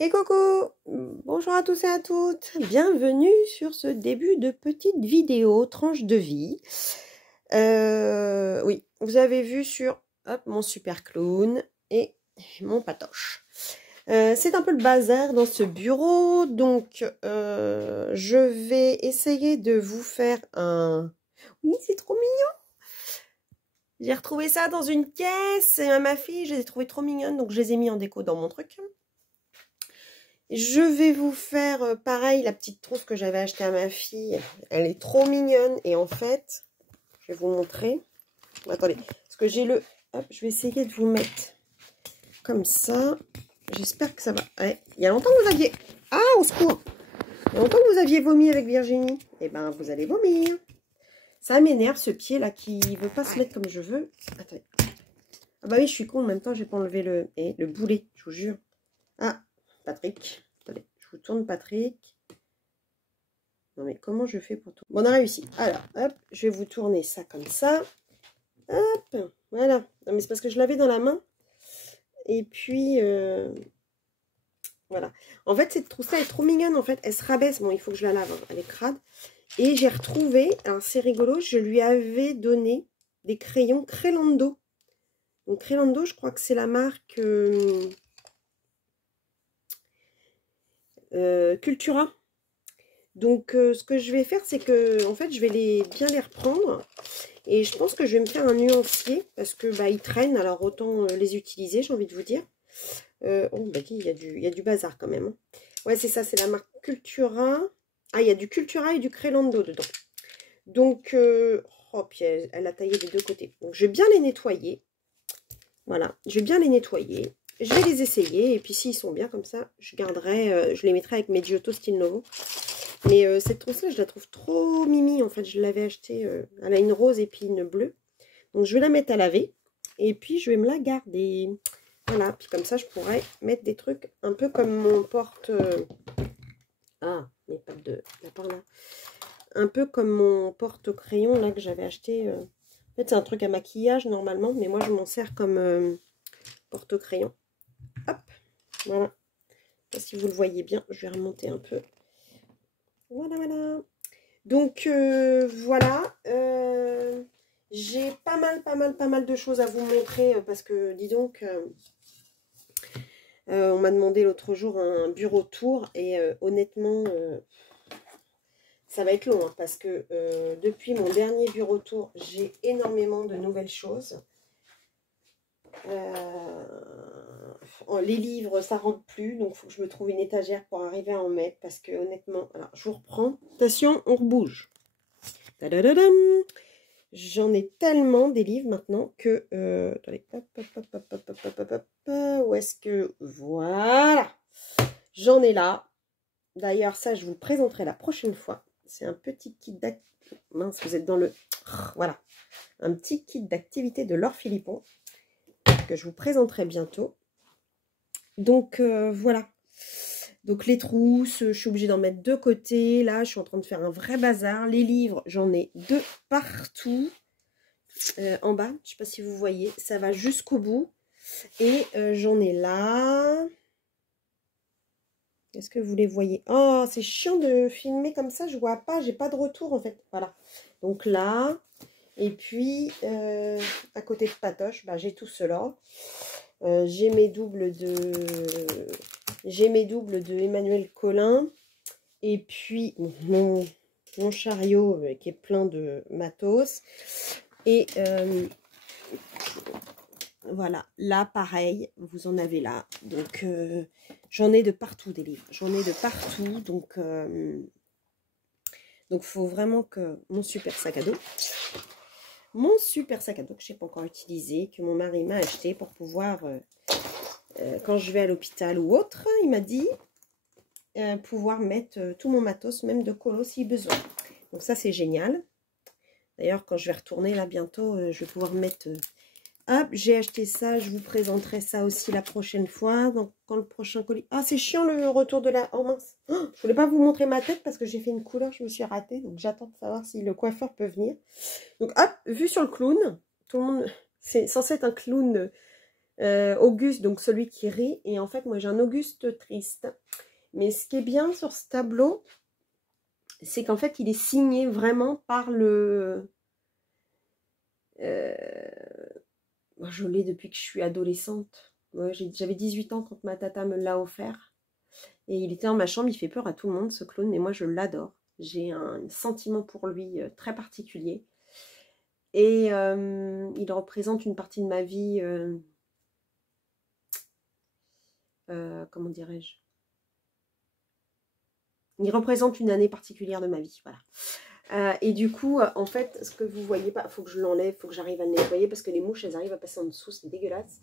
Et coucou, bonjour à tous et à toutes, bienvenue sur ce début de petite vidéo tranche de vie. Oui, vous avez vu sur mon super clown et mon patoche. C'est un peu le bazar dans ce bureau, donc je vais essayer de vous faire un... Oui, c'est trop mignon. J'ai retrouvé ça dans une caisse et ma fille, je les ai trouvées trop mignonnes, donc je les ai mis en déco dans mon truc. Je vais vous faire pareil, la petite trousse que j'avais achetée à ma fille. Elle est trop mignonne. Et en fait, je vais vous montrer. Attendez, parce que j'ai le... Hop, je vais essayer de vous mettre comme ça. J'espère que ça va. Ouais, il y a longtemps que vous aviez... Ah, au secours! Il y a longtemps que vous aviez vomi avec Virginie. Eh ben, vous allez vomir. Ça m'énerve, ce pied-là, qui ne veut pas se mettre comme je veux. Attendez. Ah bah oui, je suis con. En même temps, j'ai pas enlevé le boulet, je vous jure. Ah, Patrick. Attendez, je vous tourne Patrick. Non mais comment je fais pour tourner? Bon, on a réussi. Alors, hop, je vais vous tourner ça comme ça. Hop, voilà. Non mais c'est parce que je l'avais dans la main. Et puis, voilà. En fait, cette trousse-là est trop mignonne. En fait, elle se rabaisse. Bon, il faut que je la lave, hein. Elle est crade. Et j'ai retrouvé, alors c'est rigolo, je lui avais donné des crayons Crélando. Donc Crélando, je crois que c'est la marque Cultura. Donc, ce que je vais faire, c'est que, en fait, je vais bien les reprendre. Et je pense que je vais me faire un nuancier, parce que, bah, ils traînent, alors autant les utiliser, j'ai envie de vous dire. Oh, bah, il y a du bazar quand même. Hein. Ouais, c'est ça, c'est la marque Cultura. Ah, il y a du Cultura et du Crélando dedans. Donc, oh, puis elle a taillé des deux côtés. Donc, je vais bien les nettoyer. Voilà, je vais bien les nettoyer. Je vais les essayer, et puis s'ils sont bien comme ça, je garderai, je les mettrai avec mes Giotto Style Novo. Mais cette trousse-là, je la trouve trop mimi. En fait, je l'avais achetée. Elle a une rose et puis une bleue. Donc, je vais la mettre à laver. Et puis, je vais me la garder. Voilà. Puis, comme ça, je pourrais mettre des trucs un peu comme mon porte... Ah, mais pas de la par là. Un peu comme mon porte-crayon, là, que j'avais acheté. En fait, c'est un truc à maquillage, normalement. Mais moi, je m'en sers comme porte-crayon. Hop. Voilà. Je sais pas si vous le voyez bien. Je vais remonter un peu. Voilà, voilà. Donc, voilà. J'ai pas mal de choses à vous montrer parce que, dis donc, on m'a demandé l'autre jour un bureau tour et honnêtement, ça va être long hein, parce que depuis mon dernier bureau tour, j'ai énormément de nouvelles choses. Les livres, ça rentre plus, donc il faut que je me trouve une étagère pour arriver à en mettre parce que honnêtement, alors je vous reprends. Attention, on rebouge. Tadadadam. J'en ai tellement des livres maintenant que... attendez, où est-ce que... Voilà. J'en ai là. D'ailleurs, ça, je vous le présenterai la prochaine fois. C'est un petit kit d'activité. Mince, vous êtes dans le... Voilà. Un petit kit d'activité de Laure Philippon que je vous présenterai bientôt. Donc, voilà. Donc, les trousses, je suis obligée d'en mettre de côté. Là, je suis en train de faire un vrai bazar. Les livres, j'en ai de partout. En bas, je ne sais pas si vous voyez, ça va jusqu'au bout. Et j'en ai là. Est-ce que vous les voyez? Oh, c'est chiant de filmer comme ça, je vois pas, j'ai pas de retour en fait. Voilà. Donc là, et puis à côté de Patoche, bah, j'ai tout cela. J'ai mes doubles de Emmanuel Collin. Et puis mon chariot qui est plein de matos. Et voilà, là pareil, vous en avez là. Donc j'en ai de partout des livres. J'en ai de partout. Donc il faut vraiment que mon super sac à dos. Mon super sac à dos que je n'ai pas encore utilisé, que mon mari m'a acheté pour pouvoir, quand je vais à l'hôpital ou autre, il m'a dit pouvoir mettre tout mon matos, même de colo si besoin. Donc ça c'est génial. D'ailleurs quand je vais retourner là bientôt, je vais pouvoir mettre... Hop, j'ai acheté ça, je vous présenterai ça aussi la prochaine fois. Donc, quand le prochain colis... Ah, c'est chiant le retour de la... Oh mince, je voulais pas vous montrer ma tête parce que j'ai fait une couleur, je me suis ratée. Donc, j'attends de savoir si le coiffeur peut venir. Donc, hop, vue sur le clown. Tout le monde... C'est censé être un clown Auguste, donc celui qui rit. Et en fait, moi, j'ai un Auguste triste. Mais ce qui est bien sur ce tableau, c'est qu'en fait, il est signé vraiment par le... moi, je l'ai depuis que je suis adolescente. Ouais, j'avais 18 ans quand ma tata me l'a offert. Et il était dans ma chambre, il fait peur à tout le monde, ce clown. Mais moi, je l'adore. J'ai un sentiment pour lui très particulier. Et il représente une partie de ma vie... comment dirais-je? Il représente une année particulière de ma vie, voilà. Et du coup, en fait, ce que vous voyez pas, il faut que je l'enlève, il faut que j'arrive à le nettoyer parce que les mouches, elles arrivent à passer en dessous, c'est dégueulasse.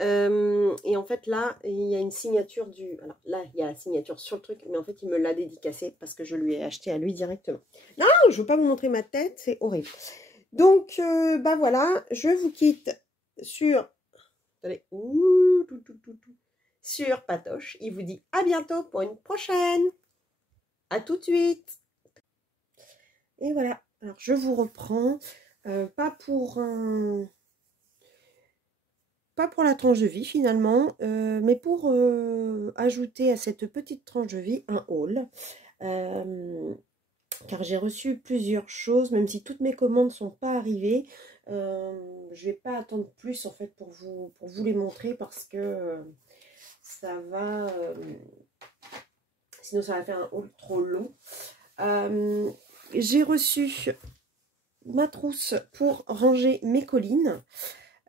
Et en fait, là, il y a une signature du... Alors là, il y a la signature sur le truc, mais en fait, il me l'a dédicacé parce que je lui ai acheté à lui directement. Non, je ne veux pas vous montrer ma tête, c'est horrible. Donc, bah voilà, je vous quitte sur... Attendez, sur Patoche. Il vous dit à bientôt pour une prochaine. À tout de suite. Et voilà. Alors, je vous reprends. Pas pour la tranche de vie finalement, mais pour ajouter à cette petite tranche de vie un haul. Car j'ai reçu plusieurs choses, même si toutes mes commandes ne sont pas arrivées. Je ne vais pas attendre plus en fait pour vous les montrer parce que ça va... sinon ça va faire un haul trop long. J'ai reçu ma trousse pour ranger mes collines.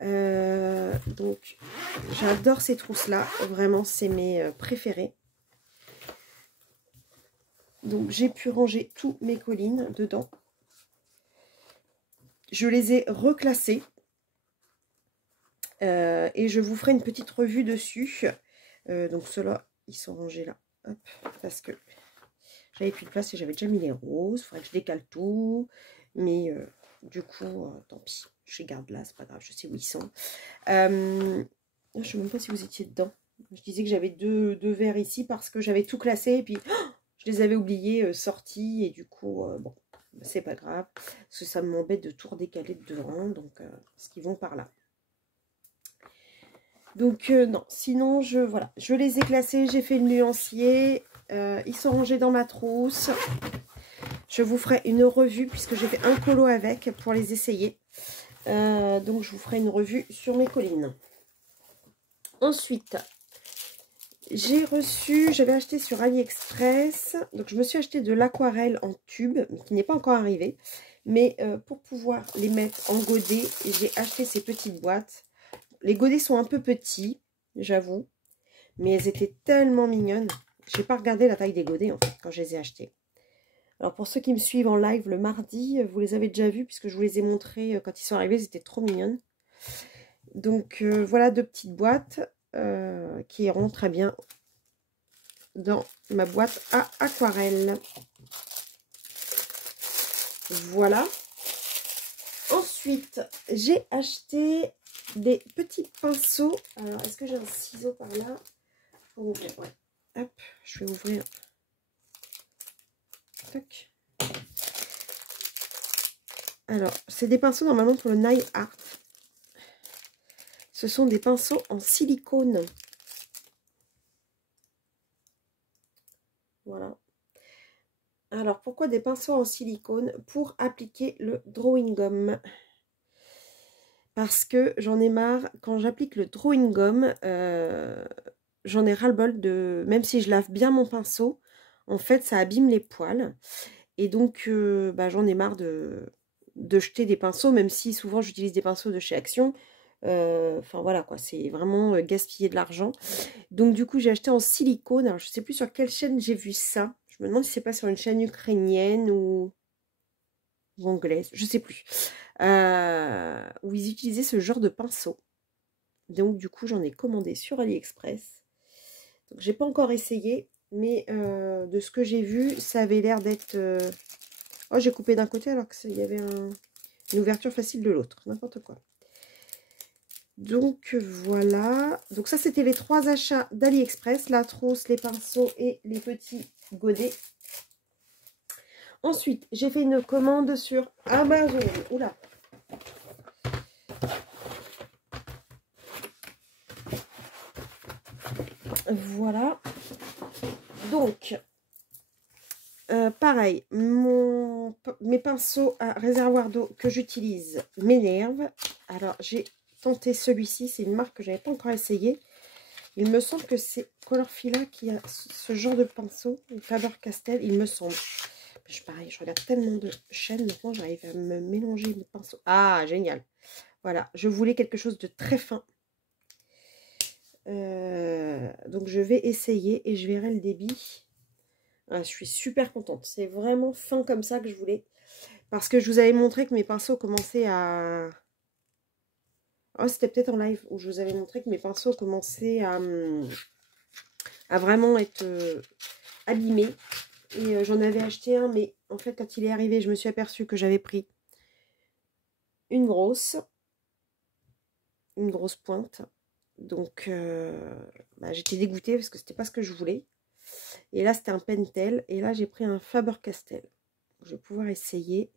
Donc j'adore ces trousses là, vraiment c'est mes préférées. Donc j'ai pu ranger tous mes collines dedans. Je les ai reclassées et je vous ferai une petite revue dessus. Donc ceux-là ils sont rangés là. Hop, parce que j'avais plus de place et j'avais déjà mis les roses. Il faudrait que je décale tout. Mais du coup, tant pis. Je les garde là, c'est pas grave. Je sais où ils sont. Je ne sais même pas si vous étiez dedans. Je disais que j'avais deux verres ici parce que j'avais tout classé. Et puis, je les avais oubliés sortis. Et du coup, bon, c'est pas grave. Parce que ça m'embête de tout redécaler de devant. Donc, ce qu'ils vont par là. Donc, non. Sinon, voilà, je les ai classés. J'ai fait le nuancier. Ils sont rangés dans ma trousse. Je vous ferai une revue puisque j'ai fait un colo avec pour les essayer. Donc je vous ferai une revue sur mes collines. Ensuite, j'avais acheté sur AliExpress. Donc je me suis acheté de l'aquarelle en tube, qui n'est pas encore arrivé. Mais pour pouvoir les mettre en godet, j'ai acheté ces petites boîtes. Les godets sont un peu petits, j'avoue. Mais elles étaient tellement mignonnes. Je n'ai pas regardé la taille des godets en fait quand je les ai achetés. Alors pour ceux qui me suivent en live le mardi, vous les avez déjà vus puisque je vous les ai montrés quand ils sont arrivés, c'était trop mignonnes. Donc voilà deux petites boîtes qui iront très bien dans ma boîte à aquarelle. Voilà. Ensuite, j'ai acheté des petits pinceaux. Alors, est-ce que j'ai un ciseau par là pour ouvrir? Ouais. Hop, je vais ouvrir. Tac. Alors, c'est des pinceaux normalement pour le nail art. Ce sont des pinceaux en silicone. Voilà. Alors, pourquoi des pinceaux en silicone? Pour appliquer le drawing gum. Parce que j'en ai marre, quand j'applique le drawing gum, j'en ai ras-le-bol de... Même si je lave bien mon pinceau, en fait, ça abîme les poils. Et donc, bah, j'en ai marre de jeter des pinceaux, même si souvent j'utilise des pinceaux de chez Action. Enfin voilà quoi, c'est vraiment gaspiller de l'argent. Donc du coup j'ai acheté en silicone. Alors je sais plus sur quelle chaîne j'ai vu ça. Je me demande si c'est pas sur une chaîne ukrainienne ou anglaise, je sais plus. Où ils utilisaient ce genre de pinceau. Donc du coup j'en ai commandé sur AliExpress. Donc j'ai pas encore essayé, mais de ce que j'ai vu, ça avait l'air d'être... Oh, j'ai coupé d'un côté alors qu'il y avait une ouverture facile de l'autre. N'importe quoi. Donc voilà. Donc ça, c'était les 3 achats d'AliExpress. La trousse, les pinceaux et les petits godets. Ensuite, j'ai fait une commande sur Amazon. Oula. Voilà. Donc, pareil, mes pinceaux à réservoir d'eau que j'utilise m'énervent. Alors, j'ai tenté celui-ci. C'est une marque que je n'avais pas encore essayé. Il me semble que c'est Colorfila qui a ce genre de pinceau. Faber-Castell, il me semble. Pareil, je regarde tellement de chaînes. Maintenant, j'arrive à me mélanger mes pinceaux. Ah, génial. Voilà, je voulais quelque chose de très fin. Donc, je vais essayer et je verrai le débit. Ah, je suis super contente. C'est vraiment fin comme ça que je voulais. Parce que je vous avais montré que mes pinceaux commençaient à... Oh, c'était peut-être en live où je vous avais montré que mes pinceaux commençaient à vraiment être abîmés. Et j'en avais acheté un, mais en fait, quand il est arrivé, je me suis aperçue que j'avais pris une grosse pointe. Donc, bah, j'étais dégoûtée parce que c'était pas ce que je voulais. Et là, c'était un Pentel. Et là, j'ai pris un Faber-Castell. Je vais pouvoir essayer.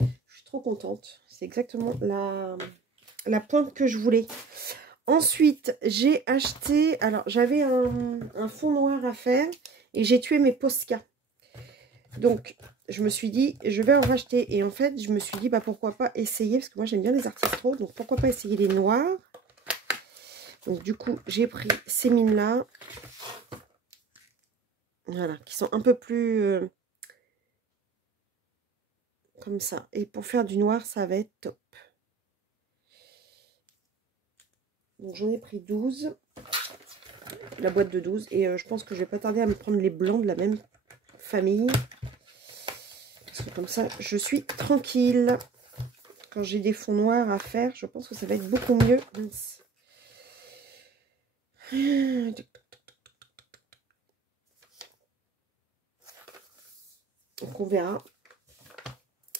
Je suis trop contente. C'est exactement la pointe que je voulais. Ensuite, j'ai acheté... Alors, j'avais un fond noir à faire. Et j'ai tué mes Posca. Donc, je me suis dit, je vais en racheter. Et en fait, je me suis dit, bah pourquoi pas essayer. Parce que moi, j'aime bien les artistraux. Donc, pourquoi pas essayer les noirs. Donc, du coup, j'ai pris ces mines-là. Voilà, qui sont un peu plus... comme ça. Et pour faire du noir, ça va être top. Donc, j'en ai pris 12. La boîte de 12. Et je pense que je vais pas tarder à me prendre les blancs de la même famille. Parce que comme ça, je suis tranquille. Quand j'ai des fonds noirs à faire, je pense que ça va être beaucoup mieux. Mince. Donc on verra.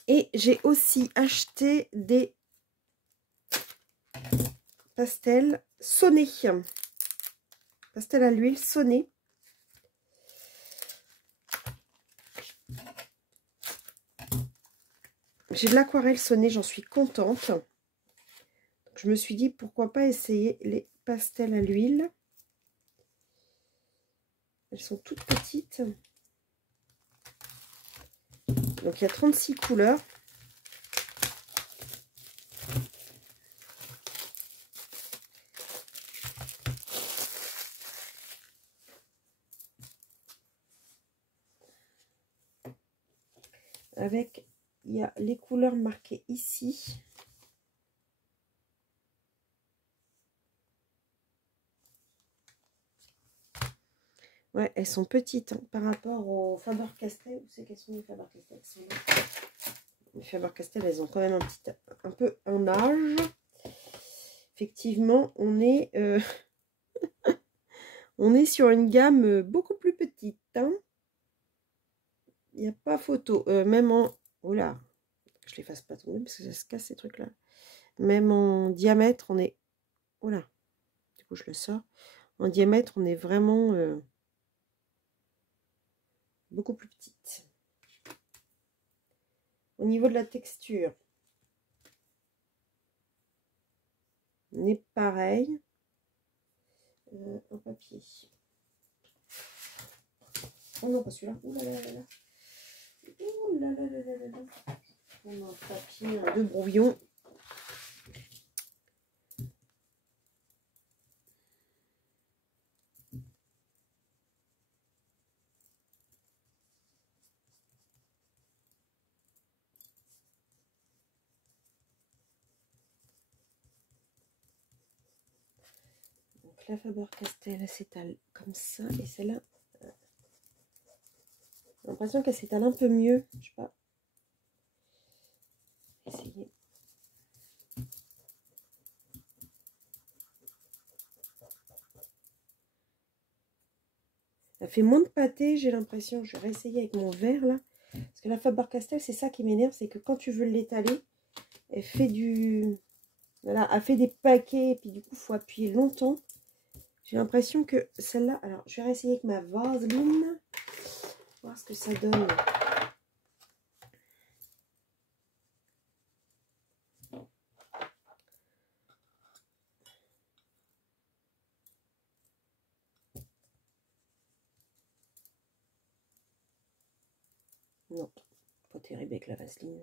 Et j'ai aussi acheté des pastels sonnés. Pastel à l'huile sonné. J'ai de l'aquarelle sonnée, j'en suis contente. Donc, je me suis dit pourquoi pas essayer les pastels à l'huile. Elles sont toutes petites. Donc il y a 36 couleurs. Avec, il y a les couleurs marquées ici. Ouais, elles sont petites hein, par rapport aux Faber-Castell. Où c'est qu'elles sont les Faber-Castell? Les Faber-Castell, elles ont quand même un peu un âge. Effectivement, on est sur une gamme beaucoup plus petite. Hein. Il n'y a pas photo. Même en... Oh là, je les fasse pas tomber parce que ça se casse ces trucs-là. Même en diamètre, on est... Oh là, du coup je le sors. En diamètre, on est vraiment beaucoup plus petite. Au niveau de la texture, on est pareil. En papier. Oh non, pas celui-là. Ouh là là là là. Ouh là là là là là là. On a un papier de brouillon. Donc la Faber-Castell, elle s'étale comme ça. Et celle-là, j'ai l'impression qu'elle s'étale un peu mieux. Je sais pas. Essayer. Elle fait moins de pâté, j'ai l'impression. Je vais réessayer avec mon verre là. Parce que la Faber-Castell, c'est ça qui m'énerve, c'est que quand tu veux l'étaler, elle fait du... Voilà, elle fait des paquets et puis du coup, il faut appuyer longtemps. J'ai l'impression que celle-là... Alors, je vais réessayer avec ma vaseline. Voir ce que ça donne. Non, pas terrible avec la vaseline.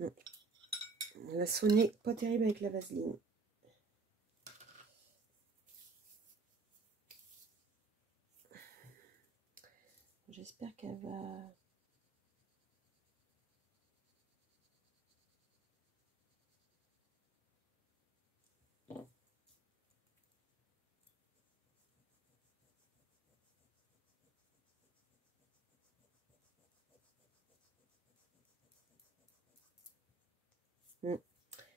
Non. La sonné, pas terrible avec la vaseline. J'espère qu'elle va...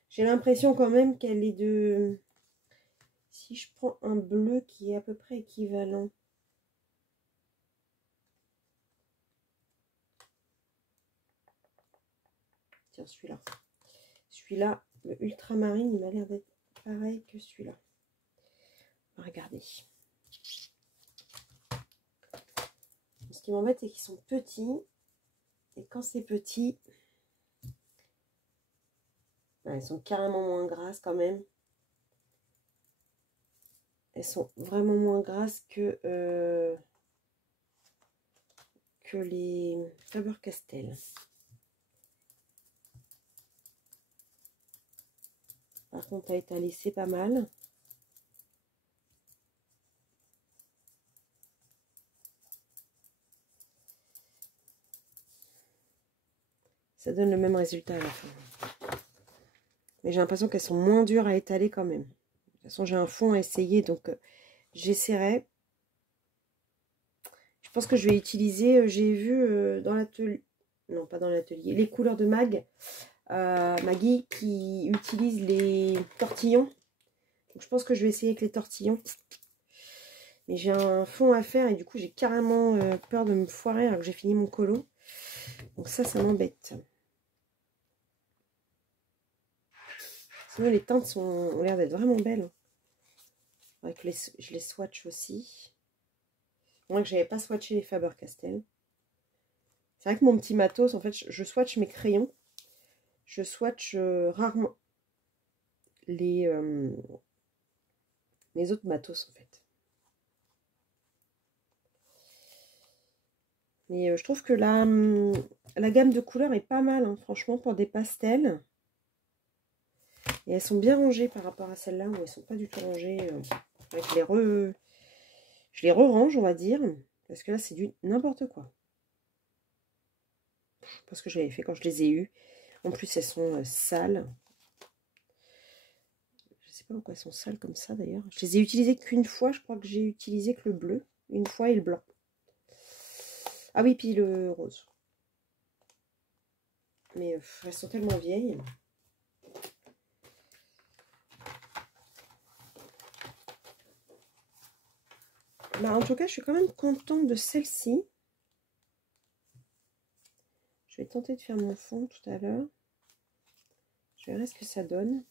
J'ai l'impression quand même qu'elle est de... Si je prends un bleu qui est à peu près équivalent. Tiens, celui-là. Celui-là, le ultramarine, il m'a l'air d'être pareil que celui-là. On va regarder. Ce qui m'embête, c'est qu'ils sont petits. Et quand c'est petit, elles sont carrément moins grasses quand même. Elles sont vraiment moins grasses que les Faber-Castell. Par contre, à étaler, c'est pas mal. Ça donne le même résultat à la fin. Mais j'ai l'impression qu'elles sont moins dures à étaler quand même. De toute façon, j'ai un fond à essayer, donc j'essaierai. Je pense que je vais utiliser, j'ai vu dans l'atelier, non pas dans l'atelier, les couleurs de Maggie qui utilise les tortillons. Donc je pense que je vais essayer avec les tortillons. Mais j'ai un fond à faire et du coup j'ai carrément peur de me foirer alors que j'ai fini mon colo. Donc ça m'embête. Sinon les teintes ont l'air d'être vraiment belles. Avec je les swatch aussi. Moi que j'avais pas swatché les Faber-Castell. C'est vrai que mon petit matos, en fait, je swatch mes crayons. Je swatch rarement mes autres matos, en fait. Mais je trouve que la gamme de couleurs est pas mal, hein, franchement, pour des pastels. Et elles sont bien rangées par rapport à celles-là, où elles sont pas du tout rangées. Je les re-range, on va dire. Parce que là, c'est du n'importe quoi. Je sais pas ce que j'avais fait quand je les ai eues. En plus, elles sont sales. Je sais pas pourquoi elles sont sales comme ça, d'ailleurs. Je les ai utilisées qu'une fois. Je crois que j'ai utilisé que le bleu. Une fois et le blanc. Ah oui, puis le rose. Mais elles sont tellement vieilles. Bah, en tout cas, je suis quand même contente de celle-ci. Je vais tenter de faire mon fond tout à l'heure. Je verrai ce que ça donne.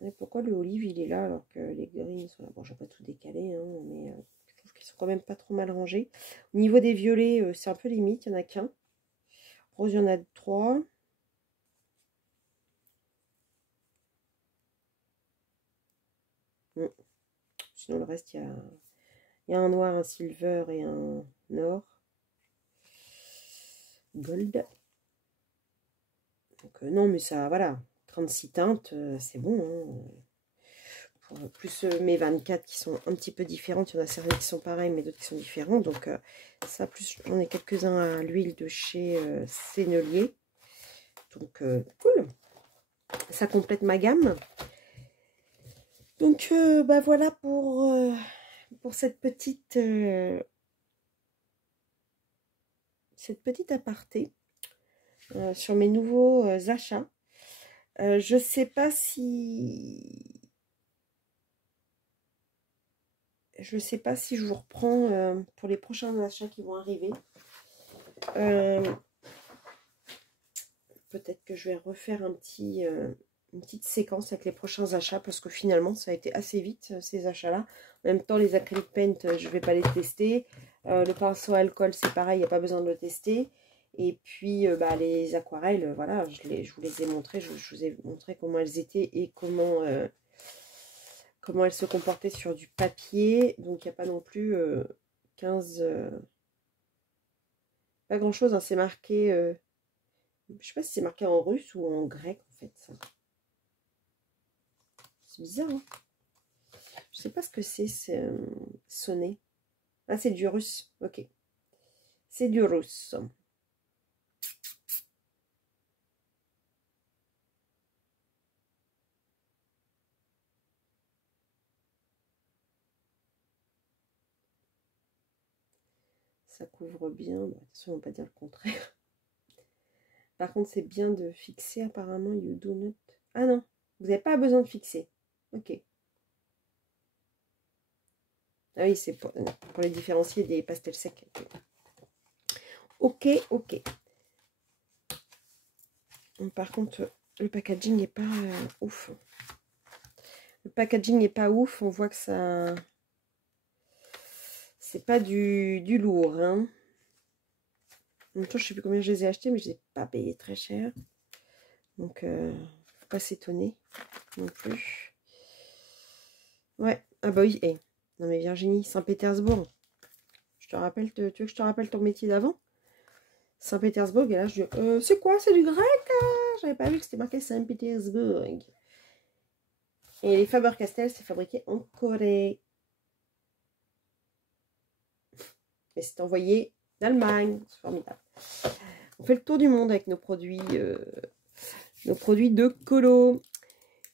Et pourquoi le olive il est là alors que les gris sont là? Bon, je vais pas tout décaler, hein, mais je trouve qu'ils sont quand même pas trop mal rangés. Au niveau des violets, c'est un peu limite, il n'y en a qu'un. Rose, il y en a 3. Sinon, le reste, il y a un noir, un silver et un or. Gold. Donc, non, mais ça, voilà. 36 teintes, c'est bon. Hein. Plus mes 24 qui sont un petit peu différentes. Il y en a certaines qui sont pareilles, mais d'autres qui sont différentes. Donc, ça, plus j'en ai quelques-uns à l'huile de chez Sennelier. Donc, cool. Ça complète ma gamme. Donc, bah voilà pour cette petite aparté sur mes nouveaux achats. Je sais pas si je vous reprends pour les prochains achats qui vont arriver. Peut-être que je vais refaire une petite séquence avec les prochains achats parce que finalement ça a été assez vite ces achats-là. En même temps, les acrylic paint, je ne vais pas les tester. Le pinceau à alcool, c'est pareil, il n'y a pas besoin de le tester. Et puis bah, les aquarelles, voilà, je vous les ai montrées, je vous ai montré comment elles étaient et comment comment elle se comportait sur du papier. Donc, il n'y a pas non plus 15... pas grand-chose, hein. C'est marqué... je sais pas si c'est marqué en russe ou en grec, en fait, ça. C'est bizarre, hein. Je sais pas ce que c'est sonner. Ah, c'est du russe. Ok. C'est du russe. Ça couvre bien. Bon, attention, on va pas dire le contraire. Par contre, c'est bien de fixer, apparemment. You do not... Ah non, vous n'avez pas besoin de fixer. Ok. Ah oui, c'est pour les différencier des pastels secs. Ok, ok. Par contre, le packaging n'est pas ouf. Le packaging n'est pas ouf. On voit que ça... C'est pas du lourd, hein. En même temps, je ne sais plus combien je les ai achetés, mais je ne les ai pas payés très cher. Donc, faut pas s'étonner non plus. Ouais, ah bah oui, hey. Non mais Virginie, Saint-Pétersbourg. Je te rappelle, tu veux que je te rappelle ton métier d'avant? Saint-Pétersbourg, et là je dis, c'est quoi, c'est du grec? J'avais pas vu que c'était marqué Saint-Pétersbourg. Et les Faber-Castell, c'est fabriqué en Corée. Mais c'est envoyé d'Allemagne. C'est formidable. On fait le tour du monde avec nos produits de colo.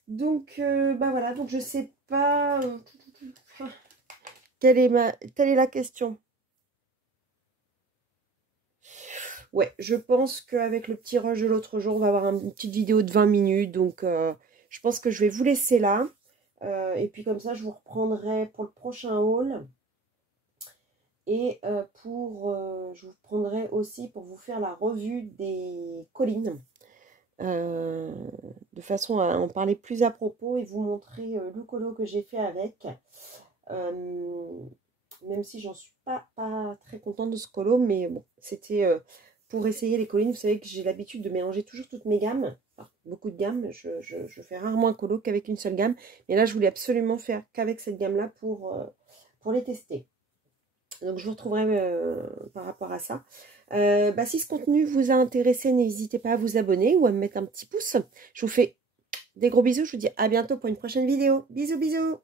Donc, bah voilà, donc je sais pas quelle est la question. Ouais, je pense qu'avec le petit rush de l'autre jour, on va avoir une petite vidéo de 20 minutes. Donc, je pense que je vais vous laisser là. Et puis comme ça, je vous reprendrai pour le prochain haul. Et je vous prendrai aussi pour vous faire la revue des collines. De façon à en parler plus à propos et vous montrer le colo que j'ai fait avec. Même si j'en suis pas très contente de ce colo, mais bon, c'était pour essayer les collines. Vous savez que j'ai l'habitude de mélanger toujours toutes mes gammes, enfin, beaucoup de gammes. Je fais rarement un colo qu'avec une seule gamme, mais là je voulais absolument faire qu'avec cette gamme là pour les tester. Donc je vous retrouverai par rapport à ça. Si ce contenu vous a intéressé, n'hésitez pas à vous abonner ou à me mettre un petit pouce. Je vous fais des gros bisous. Je vous dis à bientôt pour une prochaine vidéo. Bisous, bisous.